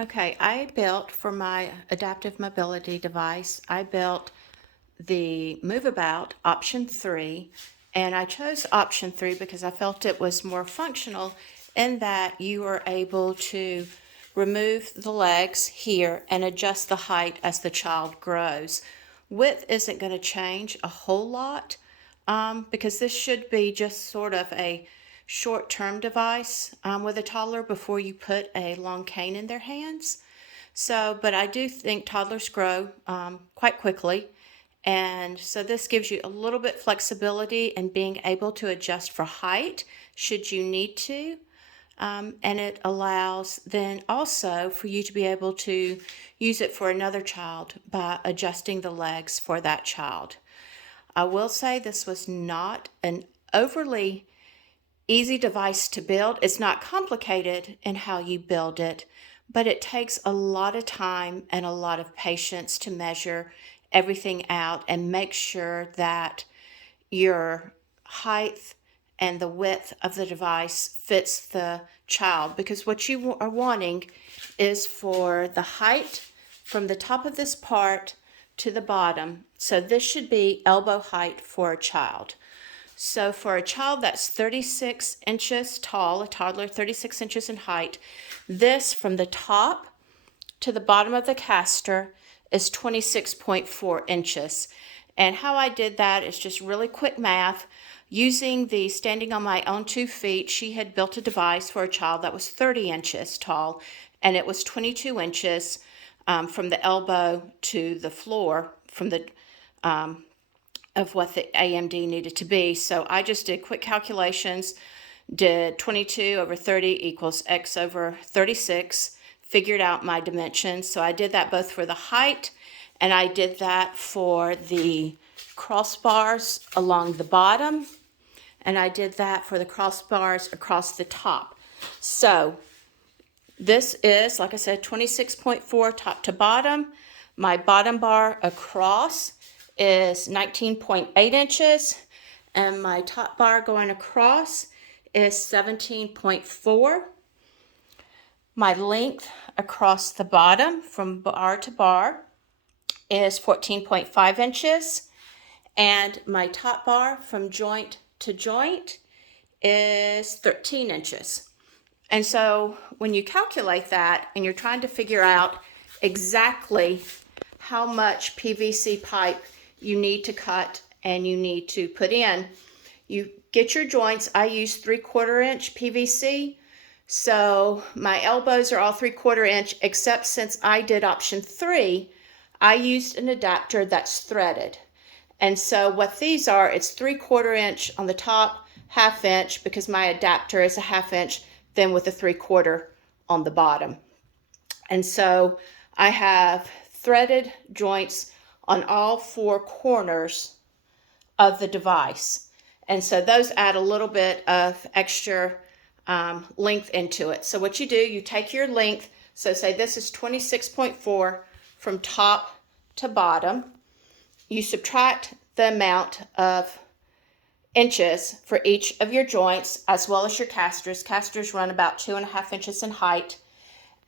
Okay, I built for my adaptive mobility device, I built the MoveAbout option 3, and I chose option 3 because I felt it was more functional in that you are able to remove the legs here and adjust the height as the child grows. Width isn't going to change a whole lot because this should be just sort of a short-term device with a toddler before you put a long cane in their hands. So, but I do think toddlers grow quite quickly. And so this gives you a little bit flexibility in being able to adjust for height should you need to. And it allows then also for you to be able to use it for another child by adjusting the legs for that child. I will say this was not an overly easy device to build. It's not complicated in how you build it, but it takes a lot of time and a lot of patience to measure everything out and make sure that your height and the width of the device fits the child, because what you are wanting is for the height from the top of this part to the bottom. So this should be elbow height for a child. So for a child that's 36 inches tall, a toddler 36 inches in height, this from the top to the bottom of the caster is 26.4 inches. And how I did that is just really quick math. Using the standing on my own 2 feet, she had built a device for a child that was 30 inches tall, and it was 22 inches from the elbow to the floor from the of what the AMD needed to be. So I just did quick calculations, did 22 over 30 equals X over 36, figured out my dimensions. So I did that both for the height and I did that for the crossbars along the bottom, and I did that for the crossbars across the top. So this is, like I said, 26.4 top to bottom. My bottom bar across is 19.8 inches, and my top bar going across is 17.4. My length across the bottom from bar to bar is 14.5 inches, and my top bar from joint to joint is 13 inches. And so when you calculate that and you're trying to figure out exactly how much PVC pipe you need to cut and you need to put in, you get your joints. I use 3/4 inch PVC. So my elbows are all 3/4 inch, except since I did option 3, I used an adapter that's threaded. And so what these are, it's 3/4 inch on the top, 1/2 inch, because my adapter is a 1/2 inch, then with a 3/4 on the bottom. And so I have threaded joints on all 4 corners of the device. And so those add a little bit of extra length into it. So what you do, you take your length, so say this is 26.4 from top to bottom. You subtract the amount of inches for each of your joints, as well as your casters. Casters run about 2.5 inches in height.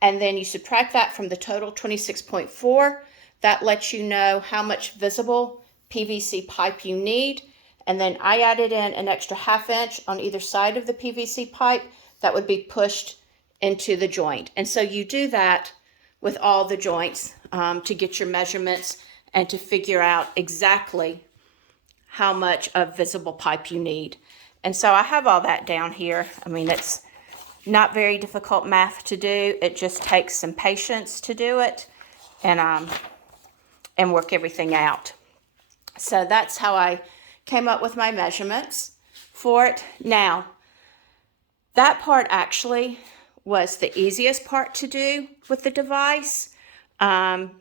And then you subtract that from the total 26.4. That lets you know how much visible PVC pipe you need. And then I added in an extra 1/2 inch on either side of the PVC pipe that would be pushed into the joint. And so you do that with all the joints to get your measurements and to figure out exactly how much of visible pipe you need. And so I have all that down here. I mean, it's not very difficult math to do. It just takes some patience to do it and work everything out. So that's how I came up with my measurements for it. Now, that part actually was the easiest part to do with the device and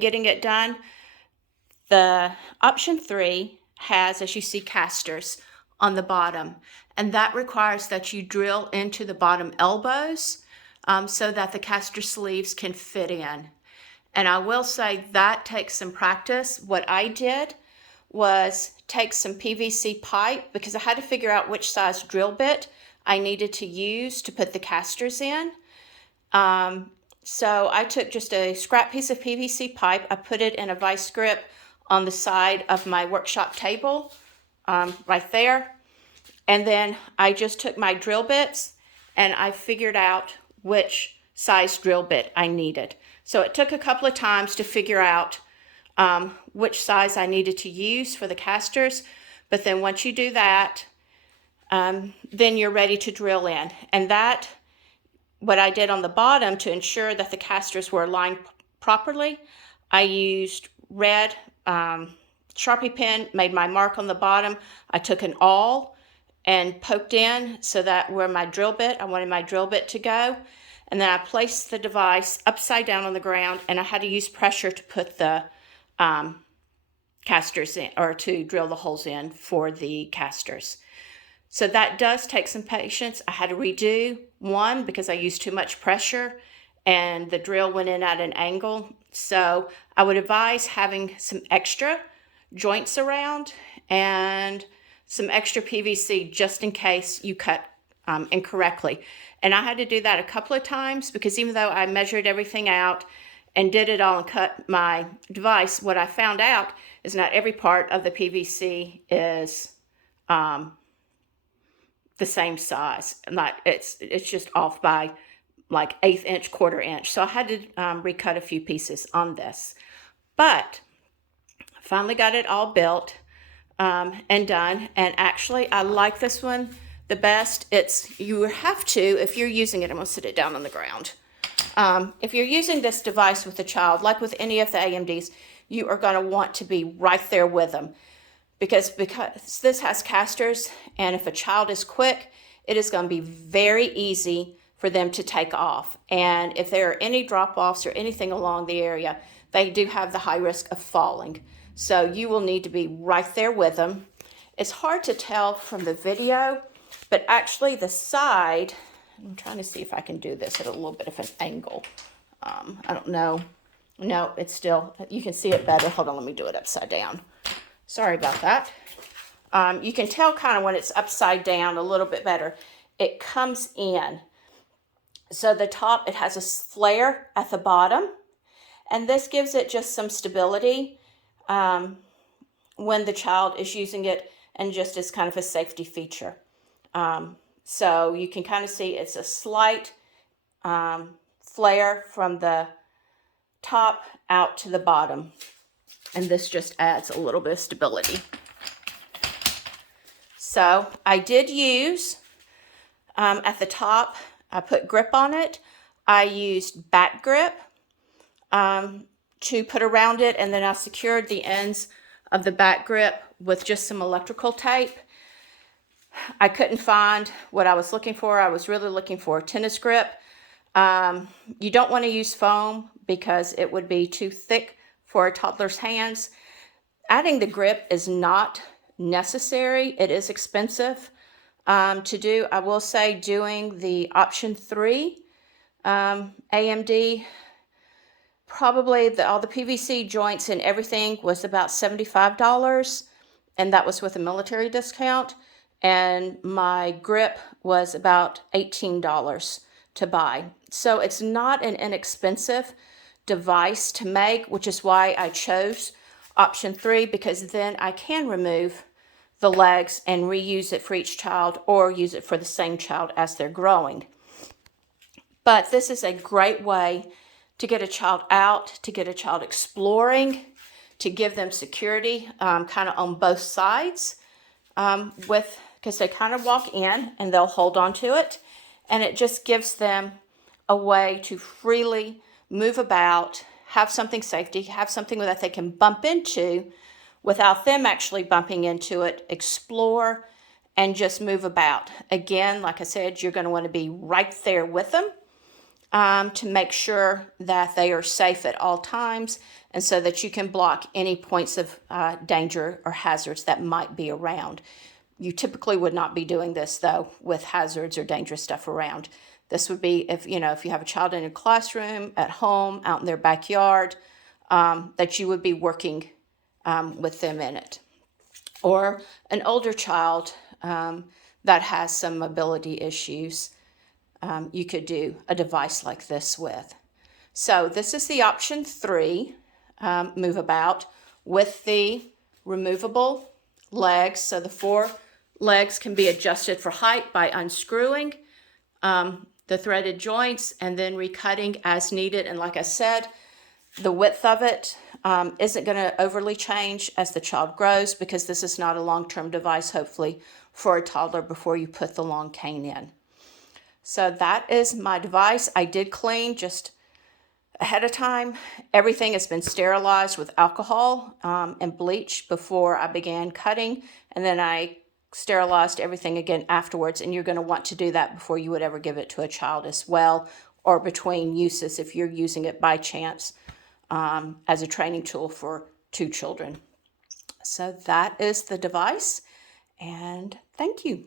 getting it done. The option 3 has, as you see, casters on the bottom, and that requires that you drill into the bottom elbows so that the caster sleeves can fit in. And I will say that takes some practice. What I did was take some PVC pipe, because I had to figure out which size drill bit I needed to use to put the casters in. So I took just a scrap piece of PVC pipe. I put it in a vice grip on the side of my workshop table, right there. And then I just took my drill bits and I figured out which size drill bit I needed. So it took a couple of times to figure out which size I needed to use for the casters. But then once you do that, then you're ready to drill in. And that, what I did on the bottom to ensure that the casters were aligned properly, I used red Sharpie pen, made my mark on the bottom. I took an awl and poked in so that where my drill bit, I wanted my drill bit to go. And then I placed the device upside down on the ground, and I had to use pressure to put the casters in, or to drill the holes in for the casters. So that does take some patience. I had to redo one because I used too much pressure and the drill went in at an angle. So I would advise having some extra joints around and some extra PVC just in case you cut incorrectly. And I had to do that a couple of times because even though I measured everything out and did it all and cut my device, what I found out is not every part of the PVC is the same size. Like it's just off by like 1/8 inch, 1/4 inch. So I had to recut a few pieces on this. But finally got it all built and done. And actually, I like this one the best. You have to, if you're using it, I'm going to sit it down on the ground. If you're using this device with a child, like with any of the AMDs, you are going to want to be right there with them. Because this has casters, and if a child is quick, it is going to be very easy for them to take off. And if there are any drop-offs or anything along the area, they do have the high risk of falling. So you will need to be right there with them. It's hard to tell from the video, but actually the side, I'm trying to see if I can do this at a little bit of an angle. I don't know. No, it's still, you can see it better. Hold on, let me do it upside down. Sorry about that. You can tell kind of when it's upside down a little bit better. It comes in. So the top, it has a flare at the bottom. And this gives it just some stability when the child is using it, and just as kind of a safety feature. So you can kind of see it's a slight flare from the top out to the bottom. And this just adds a little bit of stability. So I did use, at the top, I put grip on it. I used back grip to put around it, and then I secured the ends of the back grip with just some electrical tape. I couldn't find what I was looking for. I was really looking for a tennis grip. You don't want to use foam because it would be too thick for a toddler's hands. Adding the grip is not necessary. It is expensive to do. I will say doing the option 3 AMD, probably all the PVC joints and everything was about $75, and that was with a military discount. And my grip was about $18 to buy. So it's not an inexpensive device to make, which is why I chose option 3, because then I can remove the legs and reuse it for each child, or use it for the same child as they're growing. But this is a great way to get a child out, to get a child exploring, to give them security kind of on both sides, because they kind of walk in and they'll hold on to it, and it just gives them a way to freely move about, have something safety, have something that they can bump into without them actually bumping into it, explore, and just move about. Again, like I said, you're going to want to be right there with them to make sure that they are safe at all times, and so that you can block any points of danger or hazards that might be around. You typically would not be doing this, though, with hazards or dangerous stuff around. This would be if you have a child in a classroom, at home, out in their backyard, that you would be working with them in it. Or an older child that has some mobility issues. you could do a device like this with. So this is the option 3 MoveAbout with the removable legs. So the 4 legs can be adjusted for height by unscrewing the threaded joints and then recutting as needed. And like I said, the width of it isn't going to overly change as the child grows, because this is not a long-term device, hopefully, for a toddler before you put the long cane in. So that is my device. I did clean just ahead of time. Everything has been sterilized with alcohol and bleach before I began cutting, and then I sterilized everything again afterwards. And you're going to want to do that before you would ever give it to a child as well, or between uses if you're using it by chance as a training tool for 2 children. So that is the device, and thank you.